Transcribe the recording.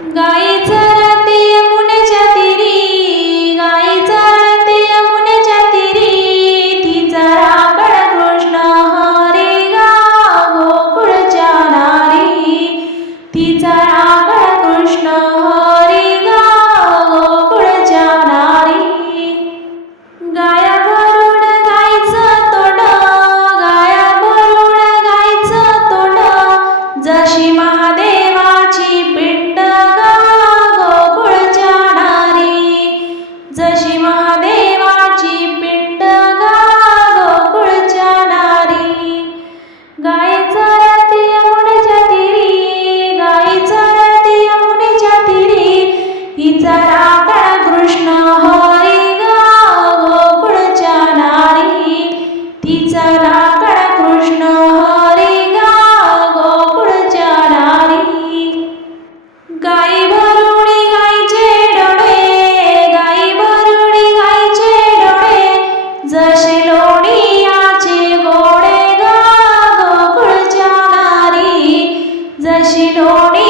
गाई चरते यमुनेच्या तीरी, गाई चरते यमुनेच्या तीरी, तिचा राखण कृष्ण हरी गा गोकुळच्या नारी, तिचा राखण कृष्ण हरी गा गोकुळच्या नारी. गाया भरून गाईचं तोंड, गाया भरून गाईचं तोंड, जशी महादेवाची पिंड गा गोकुळच्या नारी, जशी महादेवाची पिंड गा गोकुळच्या नारी. गाई चरते यमुनेच्या तीरी, गाई चरते यमुनेच्या तीरी, हिचा राखण कृष्ण हरी गा गोकुळच्या नारी, तिचा राखण कृष्ण हरी गा गोकुळच्या नारी. गाई भरुणी गाईचे डोळे, गाई भरुणी गाईचे डोळे, जसे लोणीयाचे गोडे गा गोकुळच्या नारी, जशी लोणी